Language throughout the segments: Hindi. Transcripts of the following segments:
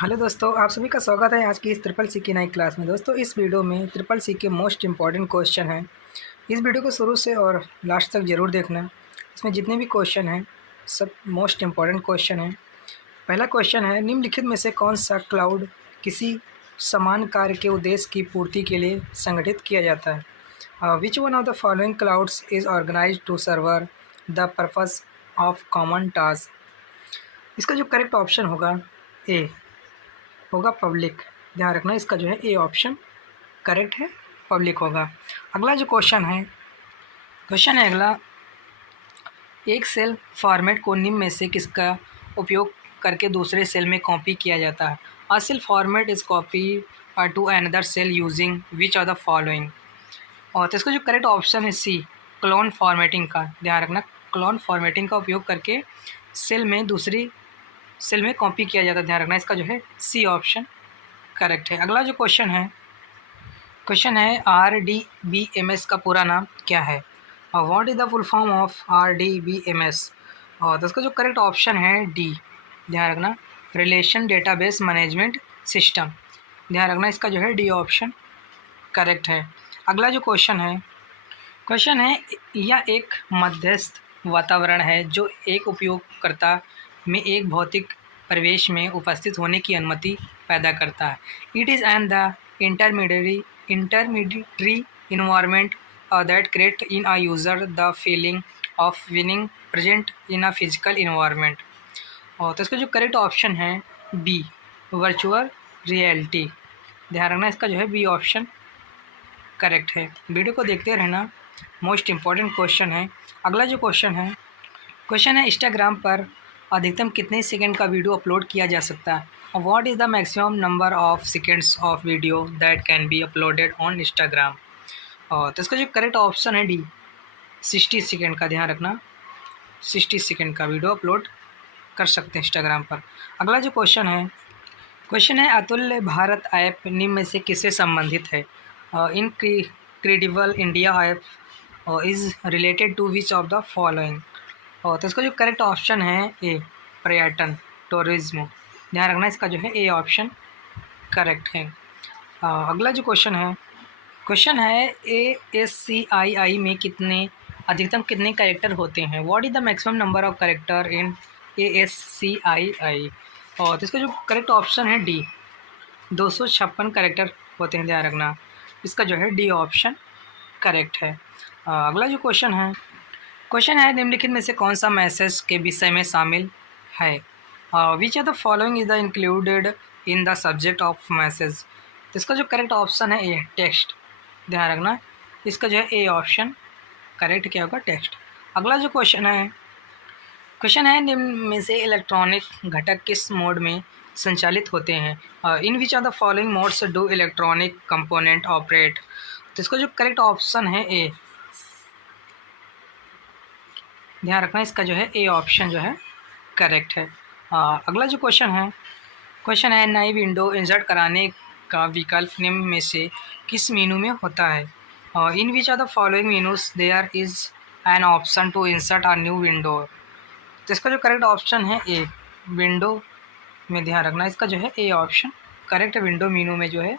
हेलो दोस्तों, आप सभी का स्वागत है आज की इस ट्रिपल सी की नई क्लास में। दोस्तों, इस वीडियो में ट्रिपल सी के मोस्ट इम्पॉर्टेंट क्वेश्चन हैं। इस वीडियो को शुरू से और लास्ट तक ज़रूर देखना। इसमें जितने भी क्वेश्चन हैं सब मोस्ट इम्पॉर्टेंट क्वेश्चन हैं। पहला क्वेश्चन है, निम्नलिखित में से कौन सा क्लाउड किसी समान कार्य के उद्देश्य की पूर्ति के लिए संगठित किया जाता है? Which one of the following clouds is organised to server the purpose of common task? इसका जो करेक्ट ऑप्शन होगा ए होगा पब्लिक। ध्यान रखना, इसका जो है ए ऑप्शन करेक्ट है, पब्लिक होगा। अगला जो क्वेश्चन है अगला, एक सेल फॉर्मेट को निम्न में से किसका उपयोग करके दूसरे सेल में कॉपी किया जाता है? A cell format is copy to another cell using which are the following? और तो इसका जो करेक्ट ऑप्शन है सी, क्लोन फॉर्मेटिंग का। ध्यान रखना, क्लोन फॉर्मेटिंग का उपयोग करके सेल में दूसरी सेल में कॉपी किया जाता है। ध्यान रखना, इसका जो है सी ऑप्शन करेक्ट है। अगला जो क्वेश्चन है RDBMS का पूरा नाम क्या है? और what is the full form of RDBMS? और तो इसका जो करेक्ट ऑप्शन है डी। ध्यान रखना, रिलेशन डेटाबेस मैनेजमेंट सिस्टम। ध्यान रखना, इसका जो है डी ऑप्शन करेक्ट है। अगला जो क्वेश्चन है यह एक मध्यस्थ वातावरण है जो एक उपयोगकर्ता में एक भौतिक परिवेश में उपस्थित होने की अनुमति पैदा करता है। It is and the intermediary environment that create in a user the feeling of being present in a physical environment। और तो इसका जो करेक्ट ऑप्शन है बी, वर्चुअल रियलिटी। ध्यान रखना, इसका जो है बी ऑप्शन करेक्ट है। वीडियो को देखते रहना, मोस्ट इम्पॉर्टेंट क्वेश्चन है। अगला जो क्वेश्चन है इंस्टाग्राम पर अधिकतम कितने सेकंड का वीडियो अपलोड किया जा सकता है? What is the maximum number of seconds of video that can be uploaded on Instagram? और तो इसका जो करेक्ट ऑप्शन है डी, 60 सेकेंड का। ध्यान रखना, 60 सेकेंड का वीडियो अपलोड कर सकते हैं इंस्टाग्राम पर। अगला जो क्वेश्चन है अतुल्य भारत ऐप निम्न में से किससे संबंधित है? Incredible India app is related to which of the following? और तो इसका जो करेक्ट ऑप्शन है ए, पर्यटन, टूरिज्म। ध्यान रखना, इसका जो है ए ऑप्शन करेक्ट है। अगला जो क्वेश्चन है ASCII में अधिकतम कितने कैरेक्टर होते हैं? What is the maximum number of character in ASCII? और तो इसका जो करेक्ट ऑप्शन है डी, 256 कैरेक्टर होते हैं। ध्यान रखना, इसका जो है डी ऑप्शन करेक्ट है। अगला जो क्वेश्चन है निम्नलिखित में से कौन सा मैसेज के विषय में शामिल है? Which are the following is the included in the subject of message? तो इसका जो करेक्ट ऑप्शन है ए, टेक्स्ट। ध्यान रखना, इसका जो है ए ऑप्शन करेक्ट क्या होगा, टेक्स्ट। अगला जो क्वेश्चन है निम्न में से इलेक्ट्रॉनिक घटक किस मोड में संचालित होते हैं? In which are the following modes do electronic component operate? तो इसका जो करेक्ट ऑप्शन है ए। ध्यान रखना, इसका जो है ए ऑप्शन जो है करेक्ट है। अगला जो क्वेश्चन है नई विंडो इंसर्ट कराने का विकल्प निम्न में से किस मेनू में होता है? In which are the following menus there is an option to insert a new window? तो इसका जो करेक्ट ऑप्शन है ए, विंडो में। ध्यान रखना, इसका जो है ए ऑप्शन करेक्ट है। विंडो मेनू में जो है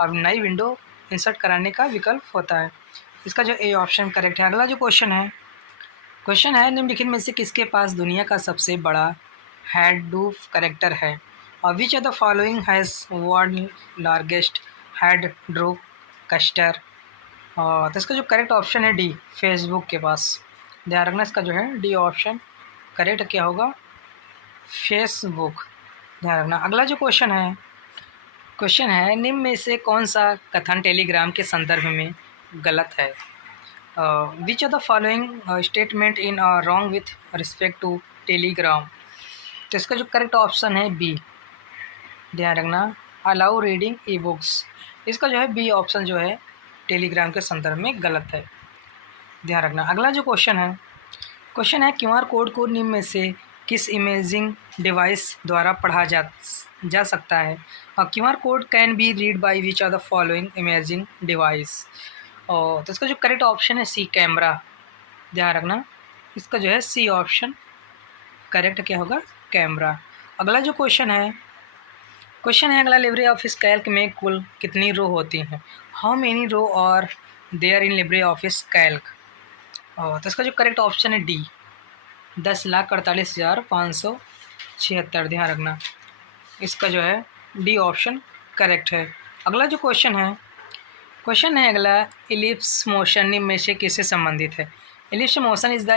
अब नई विंडो इंसर्ट कराने का विकल्प होता है, इसका जो ए ऑप्शन करेक्ट है। अगला जो क्वेश्चन है निम्नलिखित में से किसके पास दुनिया का सबसे बड़ा हैडूप कैरेक्टर है? और which are the following has world largest Hadoop cluster? तो इसका जो करेक्ट ऑप्शन है डी, फेसबुक के पास। ध्यान रखना, इसका जो है डी ऑप्शन करेक्ट क्या होगा, फेसबुक। ध्यान रखना। अगला जो क्वेश्चन है निम्न में से कौन सा कथन टेलीग्राम के संदर्भ में गलत है? Which are the following statement in wrong with respect to Telegram? तो इसका जो करेक्ट ऑप्शन है बी। ध्यान रखना, अलाउ रीडिंग ई बुक्स। इसका जो है बी ऑप्शन जो है टेलीग्राम के संदर्भ में गलत है। ध्यान रखना। अगला जो क्वेश्चन है QR कोड को निम्न में से किस इमेजिंग डिवाइस द्वारा पढ़ा जा सकता है? QR code can be read by which are the following imaging device? और तो इसका जो करेक्ट ऑप्शन है सी, कैमरा। ध्यान रखना, इसका जो है सी ऑप्शन करेक्ट क्या होगा, कैमरा। अगला जो क्वेश्चन है अगला, लिब्रे ऑफिस कैल्क में कुल कितनी रो होती हैं? How many row are there in Libre office Calc? तो इसका जो करेक्ट ऑप्शन है डी, 10,48,576। ध्यान रखना, इसका जो है डी ऑप्शन करेक्ट है। अगला जो क्वेश्चन है अगला, इलिप्स मोशन में से किससे संबंधित है? Ellipse motion is the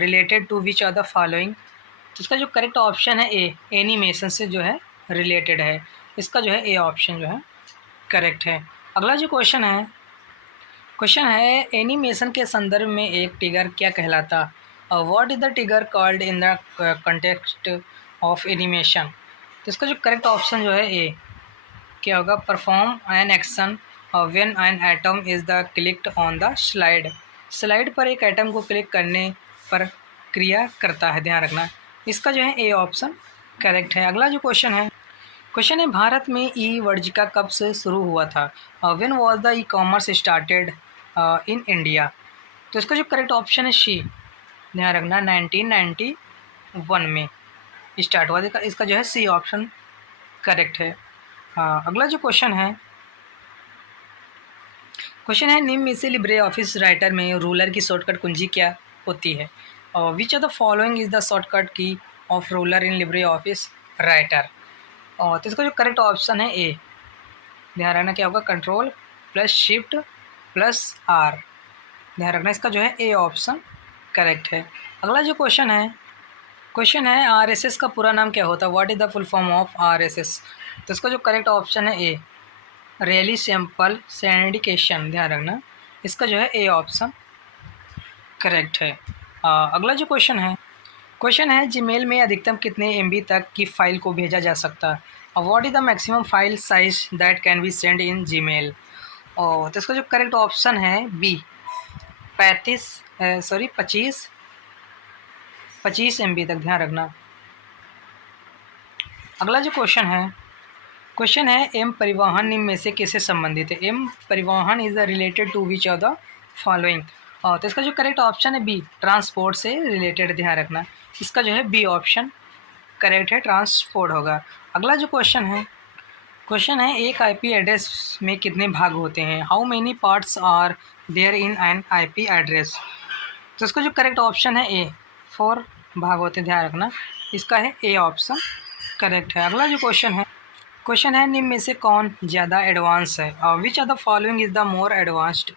related to which are the following? तो इसका जो करेक्ट ऑप्शन है ए, एनिमेशन से जो है रिलेटेड है। इसका जो है ए ऑप्शन जो है करेक्ट है। अगला जो क्वेश्चन है एनिमेशन के संदर्भ में एक टिगर क्या कहलाता? What is the trigger called in the context of animation? तो इसका जो करेक्ट ऑप्शन जो है ए क्या होगा? Perform an action when an atom is the clicked on the slide पर एक एटम को क्लिक करने पर क्रिया करता है। ध्यान रखना, इसका जो है ए ऑप्शन करेक्ट है। अगला जो क्वेश्चन है भारत में ई वर्जिका कब से शुरू हुआ था? When was the e commerce started in India? तो इसका जो करेक्ट ऑप्शन है सी, ध्यान रखना, 1991 में स्टार्ट हुआ। इसका जो है सी ऑप्शन करेक्ट है। अगला जो क्वेश्चन है निम्न में से लिब्रे ऑफिस राइटर में रूलर की शॉर्टकट कुंजी क्या होती है? Which of the following is the shortcut key of ruler in Libre office Writer? तो इसका जो करेक्ट ऑप्शन है ए, ध्यान रखना क्या होगा? Control plus shift plus R. ध्यान रखना, इसका जो है ए ऑप्शन करेक्ट है। अगला जो क्वेश्चन है आरएसएस का पूरा नाम क्या होता है? What is the full form of RSS? तो इसका जो करेक्ट ऑप्शन है ए, रैली सैंपल सिंडिकेशन। ध्यान रखना, इसका जो है ए ऑप्शन करेक्ट है। अगला जो क्वेश्चन है जीमेल में अधिकतम कितने MB तक की फ़ाइल को भेजा जा सकता है? What is the maximum file size that can be send in Gmail? तो इसका जो करेक्ट ऑप्शन है बी, 25 MB तक। ध्यान रखना। अगला जो क्वेश्चन है एम परिवहन निम्न में से किससे संबंधित है? एम परिवहन is the related to which of the following? तो इसका जो करेक्ट ऑप्शन है बी, ट्रांसपोर्ट से रिलेटेड। ध्यान रखना, इसका जो है बी ऑप्शन करेक्ट है, ट्रांसपोर्ट होगा। अगला जो क्वेश्चन है एक IP एड्रेस में कितने भाग होते हैं? How many parts are there in an IP address? तो इसका जो करेक्ट ऑप्शन है ए, 4 भाग होते हैं। ध्यान रखना, इसका है ए ऑप्शन करेक्ट है। अगला जो क्वेश्चन है निम्न में से कौन ज़्यादा एडवांस है? Which are the following is the more advanced?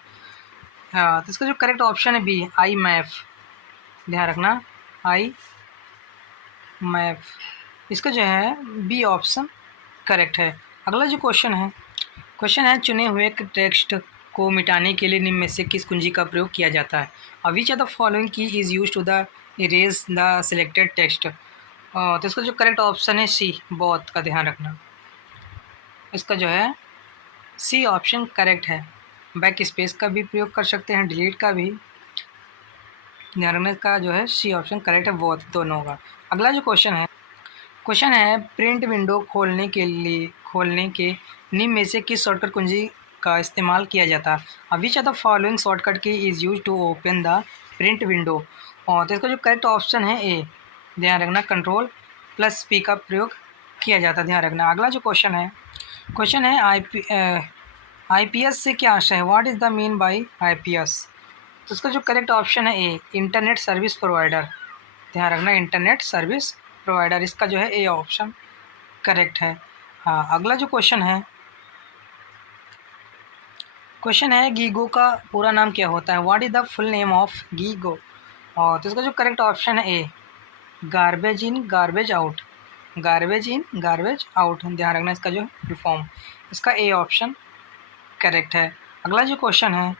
तो इसका जो करेक्ट ऑप्शन है बी, आई मैप। ध्यान रखना, आई मैप, इसका जो है बी ऑप्शन करेक्ट है। अगला जो क्वेश्चन है चुने हुए टेक्स्ट को मिटाने के लिए निम्न में से किस कुंजी का प्रयोग किया जाता है? Which are the following key is use to the erase the selected text? तो इसका जो करेक्ट ऑप्शन है सी, बोथ का। ध्यान रखना, इसका जो है सी ऑप्शन करेक्ट है। बैक स्पेस का भी प्रयोग कर सकते हैं, डिलीट का भी। ध्यान रखने का जो है सी ऑप्शन करेक्ट है, बोथ दोनों का। अगला जो क्वेश्चन है प्रिंट विंडो खोलने के निम्न में से किस शॉर्टकट कुंजी का इस्तेमाल किया जाता है? Which are the following shortcut key is use to open the print window? तो इसका जो करेक्ट ऑप्शन है ए, ध्यान रखना, कंट्रोल प्लस पी का प्रयोग किया जाता है। ध्यान रखना। अगला जो क्वेश्चन है IPS से क्या आशय है? What is the mean by IPS? तो इसका जो करेक्ट ऑप्शन है ए, इंटरनेट सर्विस प्रोवाइडर। ध्यान रखना, इंटरनेट सर्विस प्रोवाइडर, इसका जो है ए ऑप्शन करेक्ट है। हाँ, अगला जो क्वेश्चन है गीगो का पूरा नाम क्या होता है? What is the full name of GIGO? और तो इसका जो करेक्ट ऑप्शन है A, garbage in garbage out. Garbage in garbage out. ध्यान रखना, इसका जो फुल फॉर्म, इसका ए ऑप्शन करेक्ट है। अगला जो क्वेश्चन है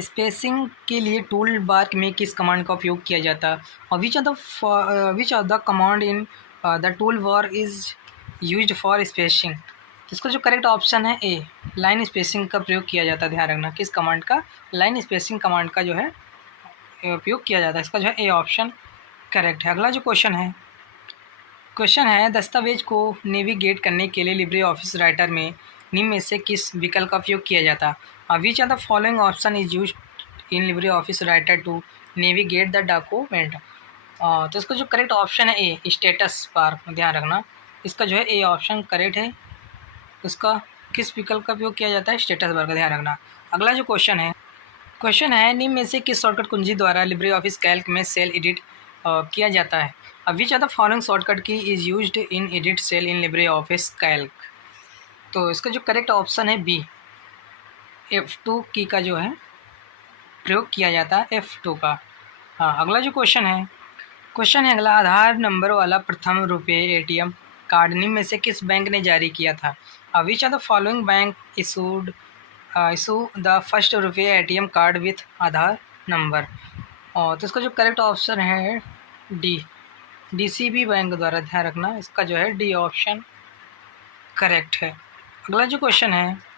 स्पेसिंग के लिए टूल बार में किस कमांड का उपयोग किया जाता है? और विच of the command in the tool bar is used for spacing? इसका जो करेक्ट ऑप्शन है ए, लाइन स्पेसिंग का प्रयोग किया जाता है। ध्यान रखना, किस कमांड का? लाइन स्पेसिंग कमांड का जो है उपयोग किया जाता है। इसका जो है ए ऑप्शन करेक्ट है। अगला जो क्वेश्चन है दस्तावेज को नेविगेट करने के लिए लिब्रे ऑफिस राइटर में निम्न में से किस विकल्प का उपयोग किया जाता है? Which are the following option is use in Libre office Writer to navigate the document? तो इसका जो करेक्ट ऑप्शन है ए, स्टेटस बार। ध्यान रखना, इसका जो है ए ऑप्शन करेक्ट है। उसका किस विकल्प का उपयोग किया जाता है? स्टेटस बार का ध्यान रखना। अगला जो क्वेश्चन है निम्न में से किस शॉर्टकट कुंजी द्वारा लिब्रे ऑफिस कैल्क में सेल एडिट किया जाता है? Which are the following shortcut key is used in edit cell in Libre office Calc? तो इसका जो करेक्ट ऑप्शन है बी, F2 की का जो है प्रयोग किया जाता है, F2 का। हाँ, अगला जो क्वेश्चन है अगला, आधार नंबर वाला प्रथम रुपये ATM कार्ड निम्न में से किस बैंक ने जारी किया था? Which are the following bank issue the first RuPay ATM card with Aadhaar number? और तो इसका जो करेक्ट ऑप्शन है डी, DCB बैंक द्वारा, ध्यान रखना। इसका जो है डी ऑप्शन करेक्ट है। अगला जो क्वेश्चन है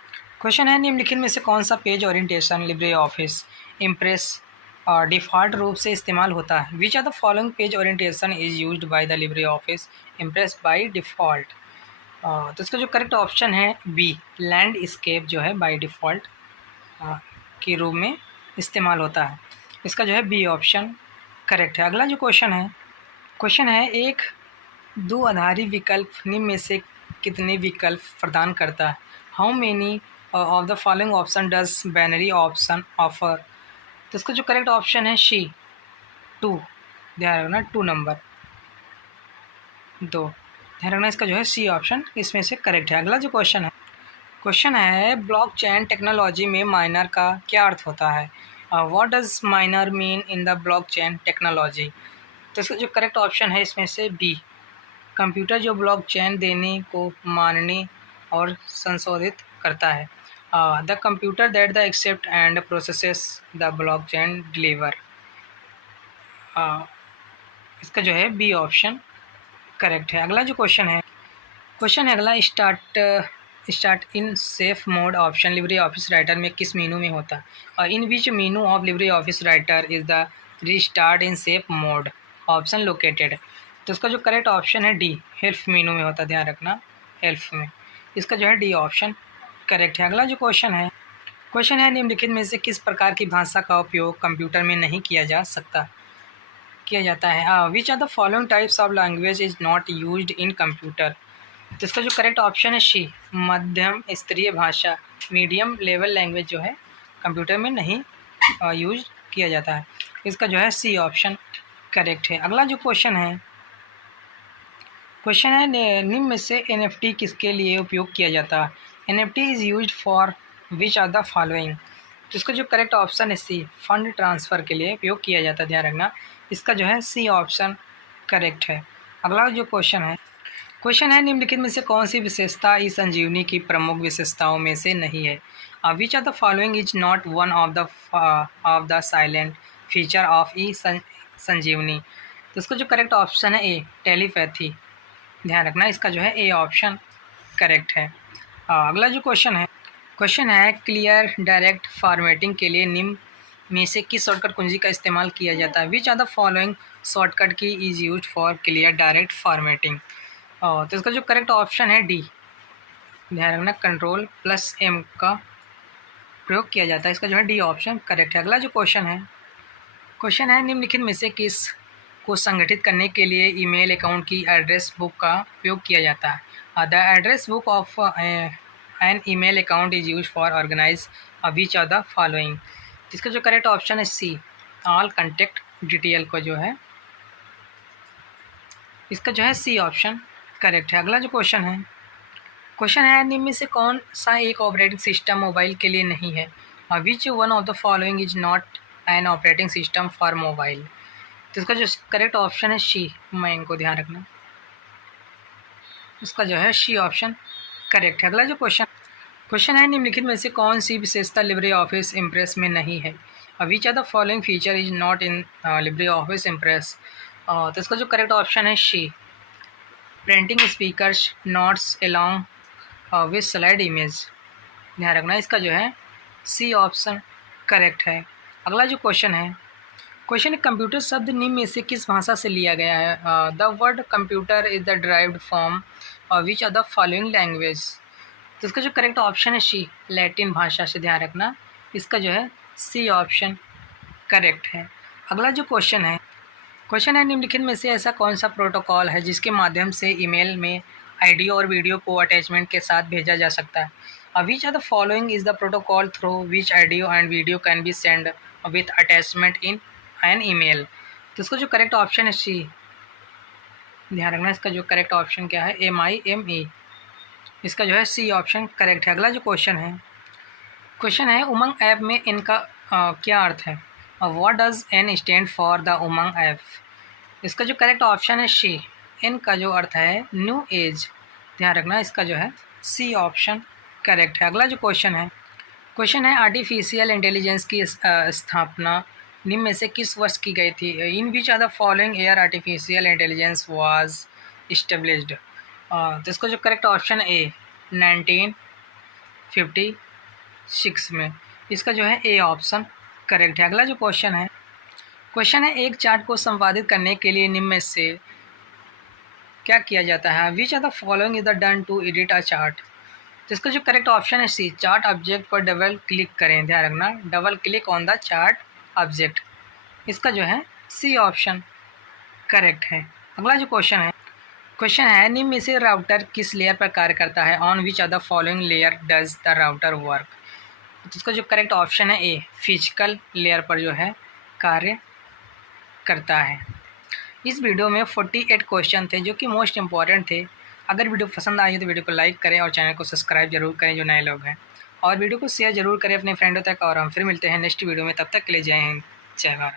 निम्नलिखित में से कौन सा page orientation Libre office Impress default रूप से इस्तेमाल होता है? Which are the following page orientation is used by the Libre office Impress by default? तो इसका जो करेक्ट ऑप्शन है बी, लैंडस्केप जो है बाय डिफ़ॉल्ट के रूप में इस्तेमाल होता है। इसका जो है बी ऑप्शन करेक्ट है। अगला जो क्वेश्चन है एक द्विआधारी विकल्प निम्न में से कितने विकल्प प्रदान करता है? How many of the following option does binary option offer? तो इसका जो करेक्ट ऑप्शन है सी, 2, ध्यान रखना, 2 नंबर 2, ध्यान रखना। इसका जो है सी ऑप्शन इसमें से करेक्ट है। अगला जो क्वेश्चन है ब्लॉकचेन टेक्नोलॉजी में माइनर का क्या अर्थ होता है? What does minor mean in the blockchain technology? तो इसका जो करेक्ट ऑप्शन है इसमें से बी, कंप्यूटर जो ब्लॉकचेन देने को मानने और संशोधित करता है। The computer that the accept and processes the blockchain deliver. इसका जो है बी ऑप्शन करेक्ट है। अगला जो क्वेश्चन है अगला, start in safe mode option Libre office Writer में किस मेनू में होता है? In which menu of Libre office Writer is the restart in safe mode option located? तो इसका जो करेक्ट ऑप्शन है डी, हेल्प मेनू में होता है, ध्यान रखना, हेल्प में। इसका जो है डी ऑप्शन करेक्ट है। अगला जो क्वेश्चन है निम्नलिखित में से किस प्रकार की भाषा का उपयोग कंप्यूटर में नहीं किया जाता है? Which are the following types of language is not used in computer? तो इसका जो करेक्ट ऑप्शन है सी, मध्यम स्तरीय भाषा, मीडियम लेवल लैंग्वेज जो है कंप्यूटर में नहीं यूज किया जाता है। इसका जो है सी ऑप्शन करेक्ट है। अगला जो क्वेश्चन है निम्न में से NFT किसके लिए उपयोग किया जाता है? NFT is used for which are the following? तो इसका जो करेक्ट ऑप्शन है सी, फंड ट्रांसफ़र के लिए उपयोग किया जाता है, ध्यान रखना। इसका जो है सी ऑप्शन करेक्ट है। अगला जो क्वेश्चन है निम्नलिखित में से कौन सी विशेषता ई संजीवनी की प्रमुख विशेषताओं में से नहीं है? Which are the following is not one of the silent feature of e Sanjeevani? तो इसका जो करेक्ट ऑप्शन है ए, टेलीपैथी, ध्यान रखना। इसका जो है ए ऑप्शन करेक्ट है। अगला जो क्वेश्चन है क्लियर डायरेक्ट फॉर्मेटिंग के लिए निम्न में से किस शॉर्टकट कुंजी का इस्तेमाल किया जाता है? Which are the following shortcut key is used for clear direct formatting? तो इसका जो करेक्ट ऑप्शन है डी, ध्यान रखना, Ctrl+M का प्रयोग किया जाता है। इसका जो है डी ऑप्शन करेक्ट है। अगला जो क्वेश्चन है निम्नलिखित में से किस को संगठित करने के लिए ईमेल अकाउंट की एड्रेस बुक का उपयोग किया जाता है? The address book of an email account is use for organise which are the following? इसका जो करेक्ट ऑप्शन है सी, ऑल कॉन्टैक्ट डिटेल को जो है, इसका जो है सी ऑप्शन करेक्ट है। अगला जो क्वेश्चन है निम्न में से कौन सा एक ऑपरेटिंग सिस्टम मोबाइल के लिए नहीं है? Which one of the following is not an operating system for mobile? तो इसका जो करेक्ट ऑप्शन है सी, मैंगो, ध्यान रखना। इसका जो है सी ऑप्शन करेक्ट है। अगला जो क्वेश्चन है निम्नलिखित में से कौन सी विशेषता लिब्रे ऑफिस इम्प्रेस में नहीं है? Which are the following feature is not in Libre office Impress? तो इसका जो करेक्ट ऑप्शन है C, printing speakers notes along with slide image, ध्यान रखना। इसका जो है सी ऑप्शन करेक्ट है। अगला जो क्वेश्चन है कंप्यूटर शब्द निम्न में से किस भाषा से लिया गया है? The word computer is the derived from which are the following language? तो इसका जो करेक्ट ऑप्शन है सी, लैटिन भाषा से, ध्यान रखना। इसका जो है सी ऑप्शन करेक्ट है। अगला जो क्वेश्चन है निम्नलिखित में से ऐसा कौन सा प्रोटोकॉल है जिसके माध्यम से ईमेल में ऑडियो और वीडियो को अटैचमेंट के साथ भेजा जा सकता है। Which are the following is the protocol through which audio and video can be send with attachment in an email. तो इसका जो करेक्ट ऑप्शन है सी, ध्यान रखना इसका जो करेक्ट ऑप्शन क्या है, MIME, इसका जो है सी ऑप्शन करेक्ट है। अगला जो क्वेश्चन है उमंग ऐप में इनका क्या अर्थ है। What does N stand for the Umang app. इसका जो करेक्ट ऑप्शन है सी, इनका जो अर्थ है न्यू एज। ध्यान रखना इसका जो है सी ऑप्शन करेक्ट है। अगला जो क्वेश्चन है आर्टिफिशियल इंटेलिजेंस की स्थापना निम्न में से किस वर्ष की गई थी। In which are the following year artificial intelligence was established. तो इसका जो करेक्ट ऑप्शन है 1956 में, इसका जो है ए ऑप्शन करेक्ट है। अगला जो क्वेश्चन है एक चार्ट को संपादित करने के लिए निम्न में से क्या किया जाता है। Which are the following is the done to edit a chart. तो इसका जो करेक्ट ऑप्शन है सी, चार्ट ऑब्जेक्ट पर डबल क्लिक करें। ध्यान रखना double click on the chart object, इसका जो है सी ऑप्शन करेक्ट है। अगला जो क्वेश्चन है निम्न में से राउटर किस लेयर पर कार्य करता है। On which are the following layer does the router work. तो इसका जो करेक्ट ऑप्शन है ए, फिजिकल लेयर पर जो है कार्य करता है। इस वीडियो में 48 क्वेश्चन थे जो कि मोस्ट इंपॉर्टेंट थे। अगर वीडियो पसंद आई तो वीडियो को लाइक करें और चैनल को सब्सक्राइब जरूर करें जो नए लोग हैं, और वीडियो को शेयर जरूर करें अपने फ्रेंडों तक। और हम फिर मिलते हैं नेक्स्ट वीडियो में, तब तक के लिए जय हिंद, जय भारत।